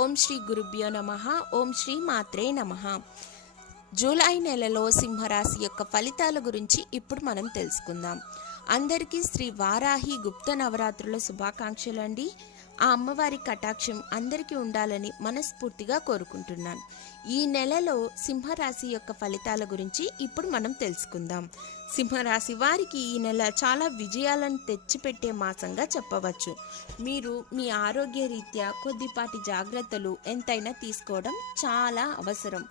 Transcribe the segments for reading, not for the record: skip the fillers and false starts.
ఓం శ్రీ గురుభ్యో నమః. ఓం శ్రీ మాత్రే నమః. జూలై నెలలో సింహరాశి యొక్క ఫలితాల గురించి ఇప్పుడు మనం తెలుసుకుందాం. అందరికీ శ్రీ వారాహి గుప్త నవరాత్రుల శుభాకాంక్షలు అండి. ఆ అమ్మవారి కటాక్షం అందరికీ ఉండాలని మనస్ఫూర్తిగా కోరుకుంటున్నాను. ఈ నెలలో సింహరాశి యొక్క ఫలితాల గురించి ఇప్పుడు మనం తెలుసుకుందాం. సింహరాశి వారికి ఈ నెల చాలా విజయాలను తెచ్చిపెట్టే మాసంగా చెప్పవచ్చు. మీరు మీ ఆరోగ్య రీత్యా కొద్దిపాటి జాగ్రత్తలు ఎంతైనా తీసుకోవడం చాలా అవసరం.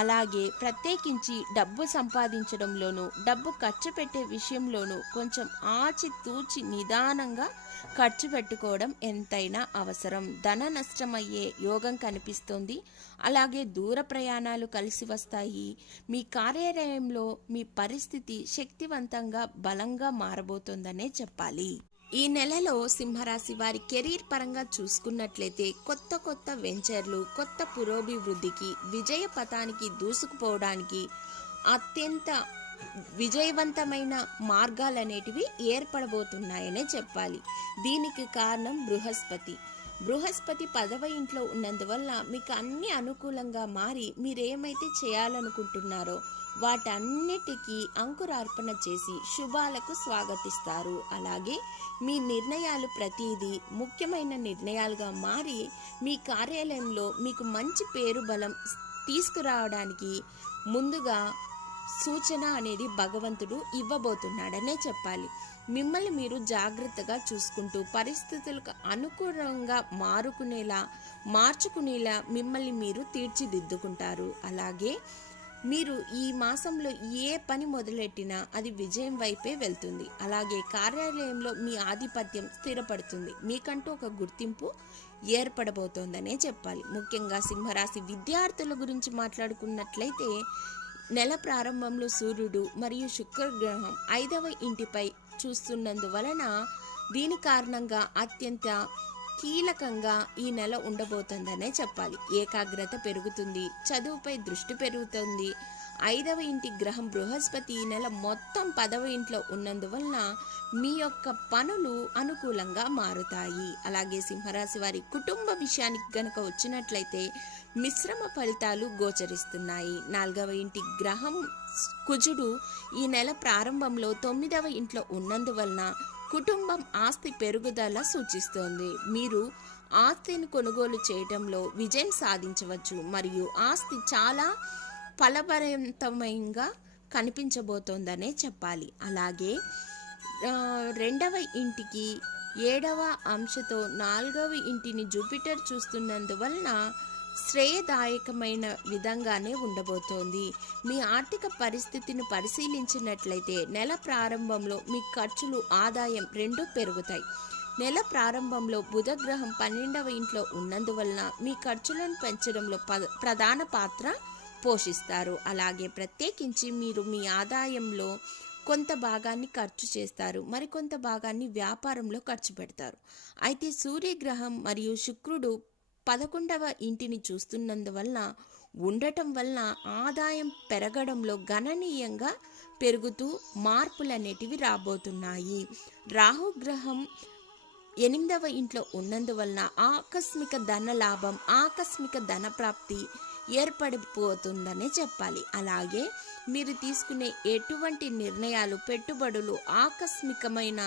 అలాగే ప్రత్యేకించి డబ్బు సంపాదించడంలోనూ డబ్బు ఖర్చు పెట్టే విషయంలోనూ కొంచెం ఆచితూచి నిదానంగా ఖర్చు పెట్టుకోవడం ఎంతైనా అవసరం. ధన నష్టమయ్యే యోగం కనిపిస్తుంది. అలాగే దూర ప్రయాణాలు కలిసి వస్తాయి. మీ కార్యాలయంలో మీ పరిస్థితి శక్తివంతంగా బలంగా మారబోతోందనే చెప్పాలి. ఈ నెలలో సింహరాశి వారి కెరీర్ పరంగా చూసుకున్నట్లయితే కొత్త వెంచర్లు, కొత్త పురోభివృద్ధికి, విజయ పథానికి దూసుకుపోవడానికి అత్యంత విజయవంతమైన మార్గాలు అనేటివి ఏర్పడబోతున్నాయనే చెప్పాలి. దీనికి కారణం బృహస్పతి 10వ ఇంట్లో ఉన్నందువల్ల మీకు అన్ని అనుకూలంగా మారి మీరేమైతే చేయాలనుకుంటున్నారో వాటన్నిటికీ అంకురార్పణ చేసి శుభాలకు స్వాగతిస్తారు. అలాగే మీ నిర్ణయాలు ప్రతిదీ ముఖ్యమైన నిర్ణయాలుగా మారి మీ కార్యాలయంలో మీకు మంచి పేరు బలం తీసుకురావడానికి ముందుగా సూచన అనేది భగవంతుడు ఇవ్వబోతున్నాడనే చెప్పాలి. మిమ్మల్ని మీరు జాగ్రత్తగా చూసుకుంటూ పరిస్థితులకు అనుకూలంగా మార్చుకునేలా మిమ్మల్ని మీరు తీర్చిదిద్దుకుంటారు. అలాగే మీరు ఈ మాసంలో ఏ పని మొదలెట్టినా అది విజయం వైపే వెళ్తుంది. అలాగే కార్యాలయంలో మీ ఆధిపత్యం స్థిరపడుతుంది. మీకంటూ ఒక గుర్తింపు ఏర్పడబోతోందనే చెప్పాలి. ముఖ్యంగా సింహరాశి విద్యార్థుల గురించి మాట్లాడుకున్నట్లయితే నెల ప్రారంభంలో సూర్యుడు మరియు శుక్రగ్రహం 5వ ఇంటిపై చూస్తున్నందువలన దీని కారణంగా అత్యంత కీలకంగా ఈ నెల ఉండబోతుందనే చెప్పాలి. ఏకాగ్రత పెరుగుతుంది, చదువుపై దృష్టి పెరుగుతుంది. 5వ ఇంటి గ్రహం బృహస్పతి ఈ నెల మొత్తం 10వ ఇంట్లో ఉన్నందువలన మీ యొక్క పనులు అనుకూలంగా మారుతాయి. అలాగే సింహరాశి వారి కుటుంబ విషయానికి గనక వచ్చినట్లయితే మిశ్రమ ఫలితాలు గోచరిస్తున్నాయి. 4వ ఇంటి గ్రహం కుజుడు ఈ నెల ప్రారంభంలో 9వ ఇంట్లో ఉన్నందువలన కుటుంబం ఆస్తి పెరుగుదల సూచిస్తోంది. మీరు ఆస్తిని కొనుగోలు చేయడంలో విజయం సాధించవచ్చు మరియు ఆస్తి చాలా ఫలభరితంగా కనిపించబోతోందనే చెప్పాలి. అలాగే 2వ ఇంటికి 7వ అంశతో 4వ ఇంటిని జూపిటర్ చూస్తున్నందువలన శ్రేయదాయకమైన విధంగానే ఉండబోతోంది. మీ ఆర్థిక పరిస్థితిని పరిశీలించినట్లయితే నెల ప్రారంభంలో మీ ఖర్చులు, ఆదాయం రెండూ పెరుగుతాయి. నెల ప్రారంభంలో బుధగ్రహం 12వ ఇంట్లో ఉన్నందువలన మీ ఖర్చులను పెంచడంలో ప్రధాన పాత్ర పోషిస్తారు. అలాగే ప్రత్యేకించి మీరు మీ ఆదాయంలో కొంత భాగాన్ని ఖర్చు చేస్తారు, మరికొంత భాగాన్ని వ్యాపారంలో ఖర్చు పెడతారు. అయితే సూర్యగ్రహం మరియు శుక్రుడు 11వ ఇంటిని చూస్తున్నందువలన ఉండటం వలన ఆదాయం పెరగడంలో గణనీయంగా పెరుగుతూ మార్పులు అనేటివి రాబోతున్నాయి. రాహుగ్రహం 8వ ఇంట్లో ఉన్నందువలన ఆకస్మిక ధన లాభం, ఆకస్మిక ధన ప్రాప్తి ఏర్పడిపోతుందనే చెప్పాలి. అలాగే మీరు తీసుకునే ఎటువంటి నిర్ణయాలు, పెట్టుబడులు ఆకస్మికమైన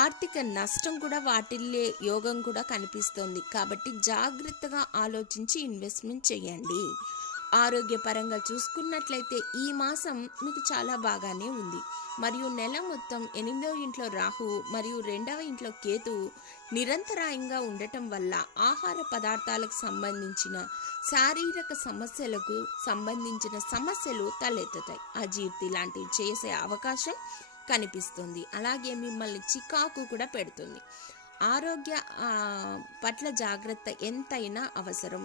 ఆర్థిక నష్టం కూడా వాటిల్లే యోగం కూడా కనిపిస్తోంది. కాబట్టి జాగ్రత్తగా ఆలోచించి ఇన్వెస్ట్మెంట్ చేయండి. ఆరోగ్యపరంగా చూసుకున్నట్లయితే ఈ మాసం మీకు చాలా బాగానే ఉంది మరియు నెల మొత్తం 8వ ఇంట్లో రాహు మరియు 2వ ఇంట్లో కేతు నిరంతరాయంగా ఉండటం వల్ల ఆహార పదార్థాలకు సంబంధించిన శారీరక సమస్యలకు సంబంధించిన సమస్యలు తలెత్తుతాయి. అజీర్తి లాంటివి చేసే అవకాశం కనిపిస్తుంది. అలాగే మిమ్మల్ని చికాకు కూడా పెడుతుంది. ఆరోగ్య పట్ల జాగ్రత్త ఎంతైనా అవసరం.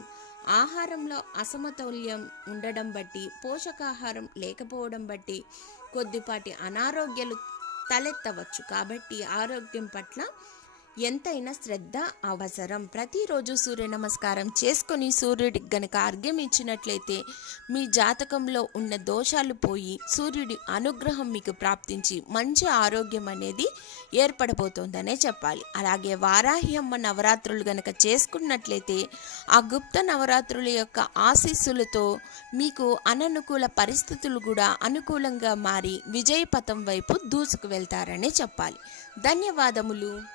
ఆహారంలో అసమతుల్యం ఉండడం బట్టి, పోషకాహారం లేకపోవడం బట్టి కొద్దిపాటి అనారోగ్యాలు తలెత్తవచ్చు. కాబట్టి ఆరోగ్యం పట్ల ఎంతైనా శ్రద్ధ అవసరం. ప్రతిరోజు సూర్య నమస్కారం చేసుకొని సూర్యుడికి గనక అర్ఘ్యం ఇచ్చినట్లయితే మీ జాతకంలో ఉన్న దోషాలు పోయి సూర్యుడి అనుగ్రహం మీకు ప్రాప్తించి మంచి ఆరోగ్యం అనేది ఏర్పడబోతోందనే చెప్పాలి. అలాగే వారాహి అమ్మ నవరాత్రులు గనక చేసుకున్నట్లయితే ఆ గుప్త నవరాత్రుల యొక్క ఆశీస్సులతో మీకు అననుకూల పరిస్థితులు కూడా అనుకూలంగా మారి విజయపథం వైపు దూసుకు వెళ్తారనే చెప్పాలి. ధన్యవాదములు.